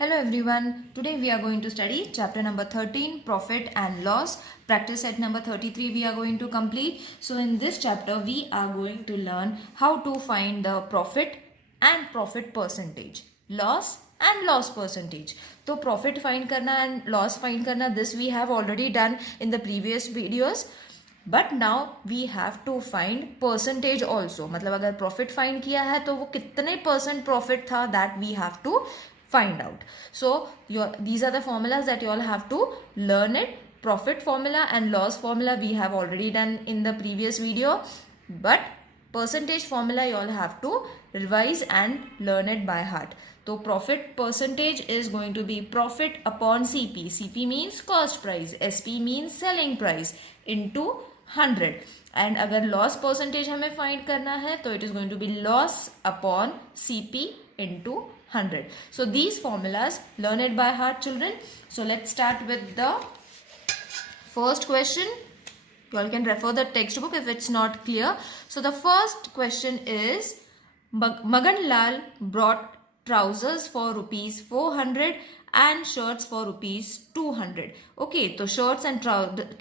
Hello everyone. Today we are going to study chapter number 13, profit and loss. Practice set number 33 we are going to complete. So in this chapter we are going to learn how to find the profit and profit percentage, loss and loss percentage. तो profit find करना and loss find करना, this we have already done in the previous videos. But now we have to find percentage also. मतलब अगर profit find किया है तो वो कितने परसेंट प्रॉफिट था, that we have to find out. So these are the formulas that you all have to learn it. Profit formula and loss formula we have already done in the previous video, but percentage formula you all have to revise and learn it by heart. So profit percentage is going to be profit upon CP. CP means cost price, SP means selling price, into 100. And अगर loss percentage हमें find करना है तो it is going to be loss upon CP into 100. So these formulas, learn it by heart, children. So let's start with the first question. You all can refer the textbook if it's not clear. So the first question is, Magan Lal brought trousers for rupees 400 and shirts for rupees 200. Okay, तो shirts and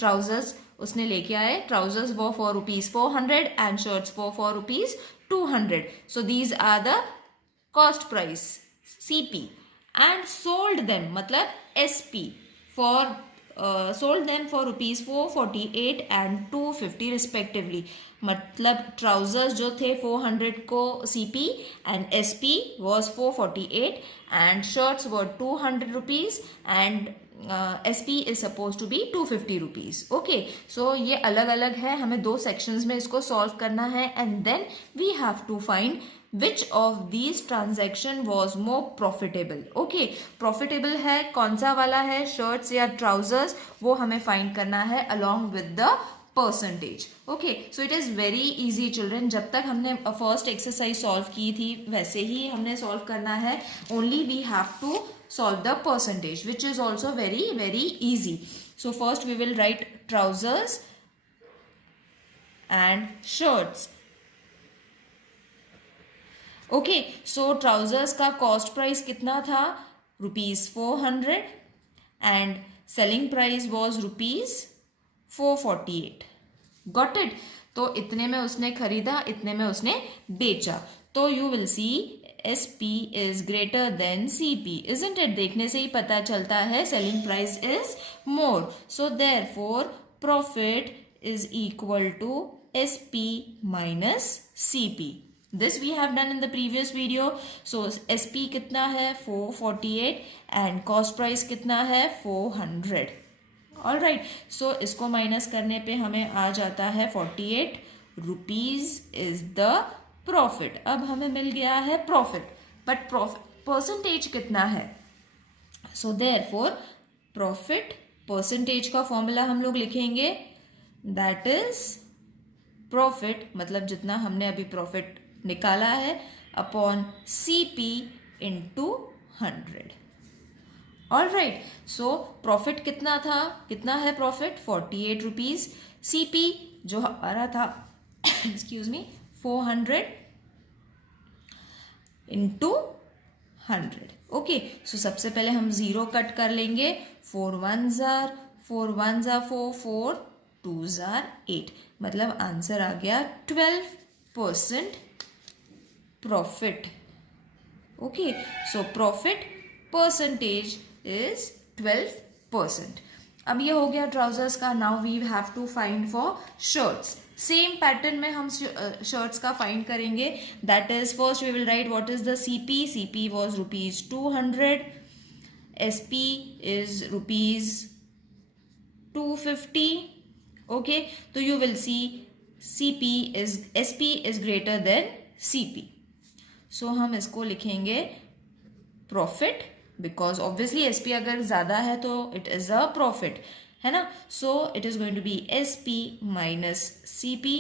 trousers उसने लेके आए. Trousers were for rupees 400 and shirts were for rupees 200. So these are the cost price CP, and sold them मतलब SP for sold them for rupees 448 and 250 respectively. मतलब trousers जो थे 400 को CP and SP was 448 and shirts were 200 rupees and SP is supposed to be 250 rupees. Okay, so ये अलग अलग है, हमें दो sections में इसको solve करना है and then we have to find which of these transaction was more profitable. Okay, profitable है कौन सा वाला है, shirts या trousers, वो हमें find करना है along with the percentage. Okay, so it is very easy children. जब तक हमने first exercise solve की थी वैसे ही हमने solve करना है. Only we have to solve the percentage, which is also very very easy. So first we will write trousers and shirts. Okay, so trousers का कॉस्ट प्राइस कितना था, rupees 400 and selling price was rupees 448. Got it. तो इतने में उसने खरीदा, इतने में उसने बेचा. तो you will see SP is greater than CP, isn't it. देखने से ही पता चलता है selling price is more. So therefore profit is equal to SP minus CP. This we have done in the previous video. So SP कितना है 448 and cost price कितना है 400. All right. So इसको माइनस करने पे हमें आ जाता है 48 rupees is the profit. अब हमें मिल गया है profit, but profit percentage कितना है. So therefore profit percentage का फॉर्मूला हम लोग लिखेंगे, that is profit मतलब जितना हमने अभी profit निकाला है upon CP into 100. All right. So profit कितना था, कितना है प्रॉफिट 48 रुपीज. CP जो हमारा था एक्सक्यूज मी 400 into 100. ओके, सो सबसे पहले हम 0 कट कर लेंगे. 4 1s are 4 1s are 4 4 2s are 8. मतलब आंसर आ गया 12% profit. Okay, so profit percentage is 12%. अब ये हो गया trousers का. Now we have to find for shirts. Same pattern में हम shirts का find करेंगे. That is first we will write what is the CP. CP was rupees 200. SP is rupees 250. Okay, so you will see SP is greater than CP. सो हम इसको लिखेंगे profit, because obviously SP अगर ज़्यादा है तो it is a profit, है ना. So it is going to be SP minus CP.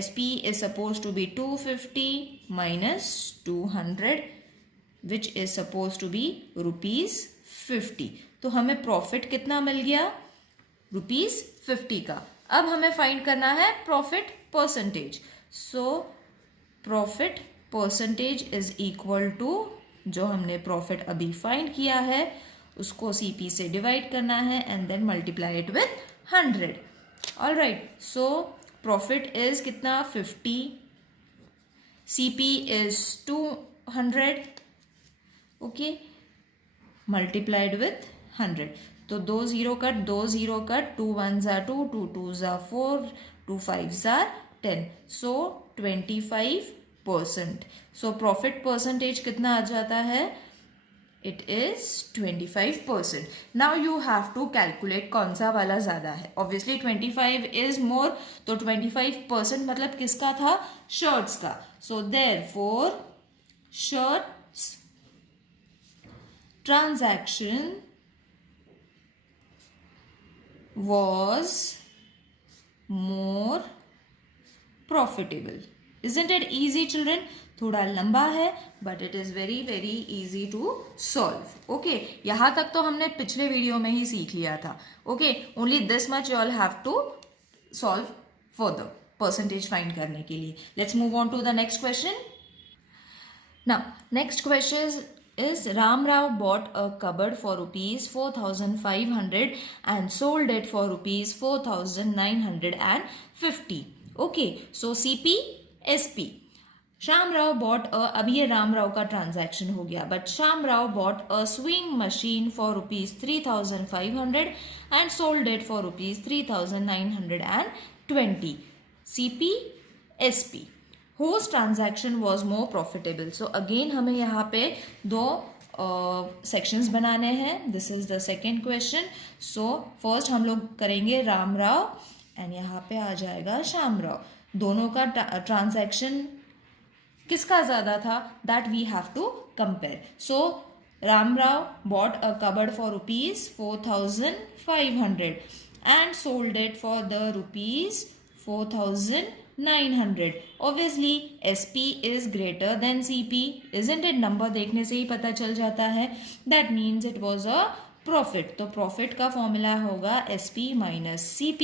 SP is suppose to be 250 minus 200 which is suppose to be rupees 50. तो हमें प्रॉफिट कितना मिल गया, रुपीज 50 का. अब हमें फाइंड करना है profit percentage. So profit percentage is equal to जो हमने प्रॉफिट अभी फाइंड किया है उसको CP से डिवाइड करना है and then multiply it with 100. Alright, so profit is कितना 50, CP is 200, okay, multiplied with 100. तो 2 0 cut, 2 0 cut, 2 1s are 2, 2 2s are 4, 2 5s are 10. So 25%. So profit percentage कितना आ जाता है? It is 25%. Now you have to calculate कौन सा वाला ज़्यादा है. Obviously 25 is more, तो 25% मतलब किसका था? Shirts का. So therefore shirts transaction was more profitable. Isn't it easy, children? थोड़ा लंबा है but it is very very easy to solve. Okay, यहाँ तक तो हमने पिछले वीडियो में ही सीख लिया था. Okay, only this much you all have to solve further percentage find करने के लिए. Let's move on to the next question. Now next question is Ram Rao bought a cupboard for rupees 4,500 and sold it for rupees 4,950. Okay, so CP SP. Sham Rao bought a, अभी ये राम राव का transaction हो गया, but Sham Rao bought a sewing machine for rupees 3,500 and sold it for rupees 3,920. CP SP. Whose transaction was more profitable? So again हमें यहाँ पे दो sections बनाने हैं. This is the second question. So first हम लोग करेंगे Ram Rao and यहाँ पे आ जाएगा श्याम राव. दोनों का transaction किसका ज़्यादा था? That we have to compare. So Ram Rao bought a cupboard for rupees 4,500 and sold it for the rupees 4,900. Obviously SP is greater than CP, isn't it? Number देखने से ही पता चल जाता है. That means it was a profit. तो profit का formula होगा SP minus CP.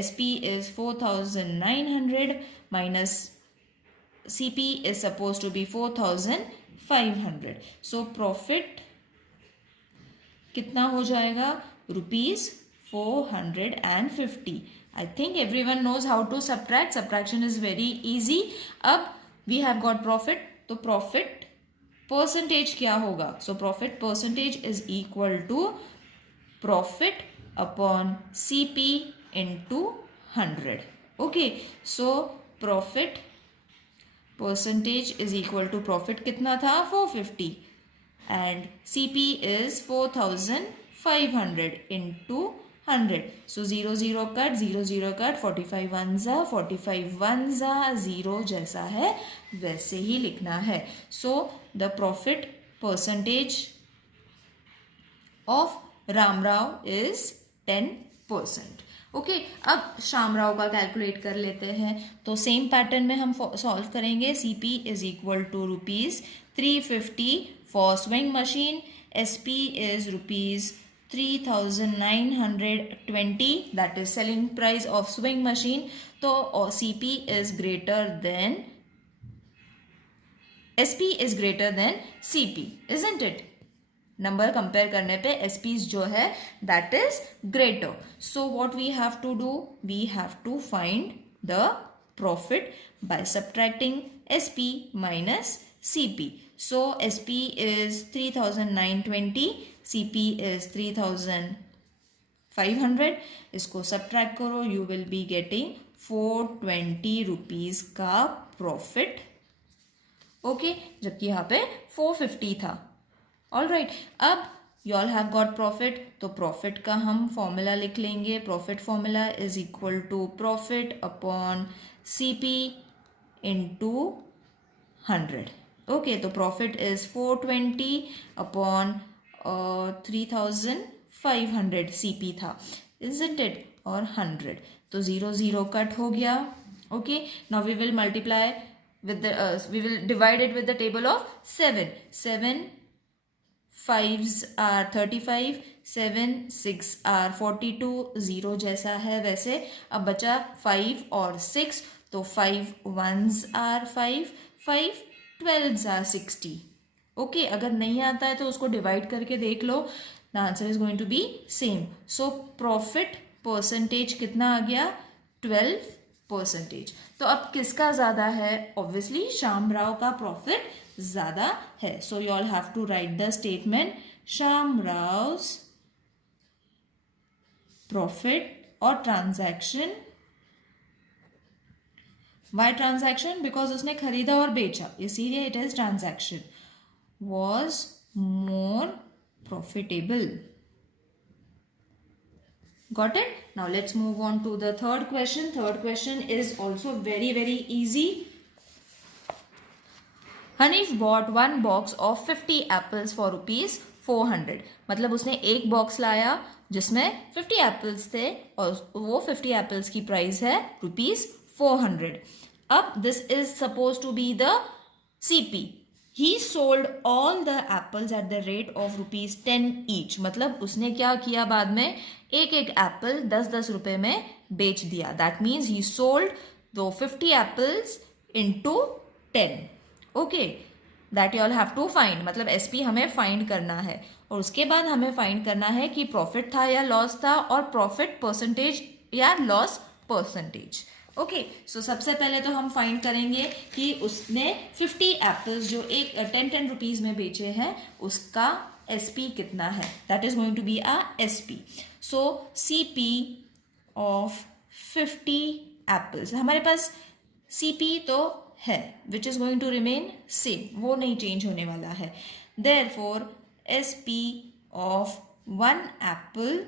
SP is 4,900 minus CP is supposed to be 4,500. So profit कितना हो जाएगा? ₹450. I think everyone knows how to subtract. Subtraction is very easy. अब we have got profit. तो profit percentage क्या होगा? So profit percentage is equal to profit upon CP into 100. Okay. So profit percentage is equal to profit कितना था? 450. And CP is 4,500 into 100. So 0 0 cut, 0 0 cut, 45 ones are 45 ones are 0 जैसा है वैसे ही लिखना है. So the profit percentage of Ram Rao is 10%. Okay, अब श्याम राव का calculate कर लेते हैं. तो सेम पैटर्न में हम सॉल्व करेंगे. CP is equal to ₹350 for swing machine. SP is ₹3,920, that is selling price of swing machine. तो CP is greater than SP is greater than CP, isn't it? Number compare करने पे SPs जो है that is greater. So what we have to do? We have to find the profit by subtracting SP minus CP. So SP is 3,920, CP is 3,500. इसको subtract करो, you will be getting 420 rupees का profit. Okay, जबकि यहाँ पे 450 था. All right, अब you all have got profit. तो profit का हम फॉर्मूला लिख लेंगे. Profit formula is equal to profit upon CP into 100. Okay, तो प्रॉफिट इज 420 अपॉन 3,500 CP था, इजंट इट? और 100. तो 0 0 कट हो गया. Okay, now we will multiply with the we will divide it with the table of 7. 7 5s are 35, 7 6 are 42, 0 जैसा है वैसे. अब बचा 5 और 6, तो 5 1s are 5, 5 12s are 60. Okay अगर नहीं आता है तो उसको डिवाइड करके देख लो, the answer is going to be same. So profit percentage कितना आ गया 12%. तो अब किसका ज्यादा है? ऑब्वियसली श्यामराव का प्रॉफिट ज्यादा है. So you all have to write the statement Shyamrao's profit और ट्रांजैक्शन. Why transaction? बिकॉज उसने खरीदा और बेचा, इसीलिए it is transaction. Was more profitable. Got it? Now let's move on to the third question. Third question is also very easy. Hanif bought one box of 50 apples for rupees 400. मतलब उसने एक box लाया जिसमें 50 apples थे और वो 50 apples की price है रुपीज 400. अब this is suppose to be the CP. He sold all the apples at the rate of rupees 10 each. मतलब उसने क्या किया, बाद में एक एक एप्पल 10-10 रुपए में बेच दिया. That means he sold the 50 apples into 10. Okay, that you all have to find. मतलब SP हमें फाइंड करना है और उसके बाद हमें फाइंड करना है कि प्रॉफिट था या लॉस था और प्रॉफिट परसेंटेज या लॉस परसेंटेज. ओके सो सबसे पहले तो हम फाइंड करेंगे कि उसने 50 एप्पल्स जो एक 10 रुपीज में बेचे हैं उसका SP कितना है. That is going to be a SP. So CP of 50 apples, हमारे पास CP तो है which is going to remain same, वो नहीं चेंज होने वाला है. Therefore SP of 1 apple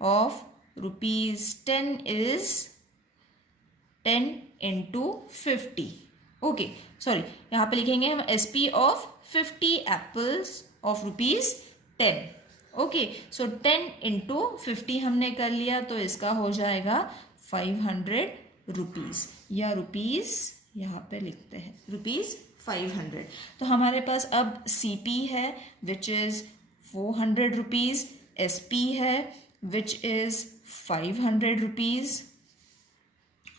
of rupees 10 is 10 into 50. Okay sorry, यहाँ पे लिखेंगे हम SP of 50 apples of rupees 10. Okay so 10 into 50 हमने कर लिया तो इसका हो जाएगा 500 रुपीज या रुपीज यहाँ पे लिखते हैं रुपीज 500. तो हमारे पास अब CP है विच इज 400 रुपीज, SP है which is 500 rupees.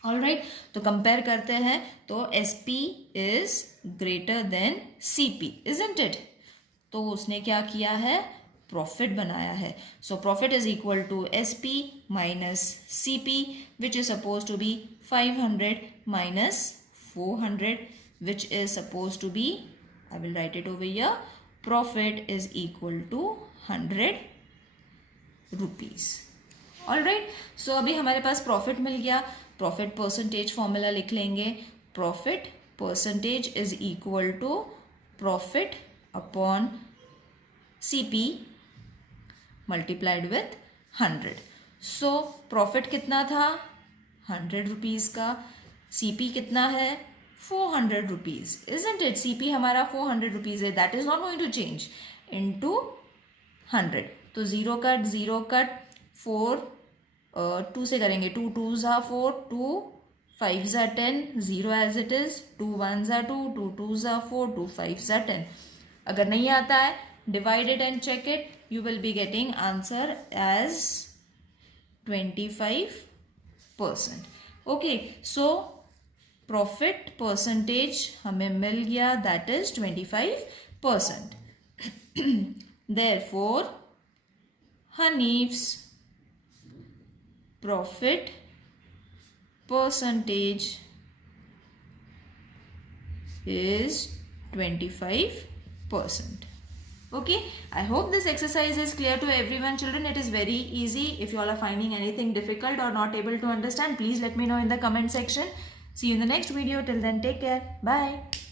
All right, तो कंपेयर करते हैं तो SP is greater than CP, isn't it? तो उसने क्या किया है, प्रॉफिट बनाया है. So profit is equal to SP minus CP which is suppose to be 500 minus 400 which is suppose to be, I will write it over here, profit is equal to 100 rupees. All right, so अभी हमारे पास profit मिल गया. Profit percentage formula लिख लेंगे. Profit percentage is equal to profit upon CP multiplied with 100. So profit कितना था 100 rupees का, CP कितना है 400 रुपीज, इजंट इट? CP हमारा 400 रुपीज है, that is not going to change, into 100. तो 0 कट 4 2 से करेंगे, 2 2s are 4, 2 5s are 10, 0 as it is, 2 1s are 2, 2 2s are 4, 2 5s are 10. अगर नहीं आता है divide it and check it, you will be getting answer as 25%. Okay so profit percentage हमें मिल गया, that is 25%. Therefore Hanif's profit percentage is 25%. Okay, I hope this exercise is clear to everyone, children. It is very easy. If you all are finding anything difficult or not able to understand, please let me know in the comment section. See you in the next video. Till then, take care. Bye.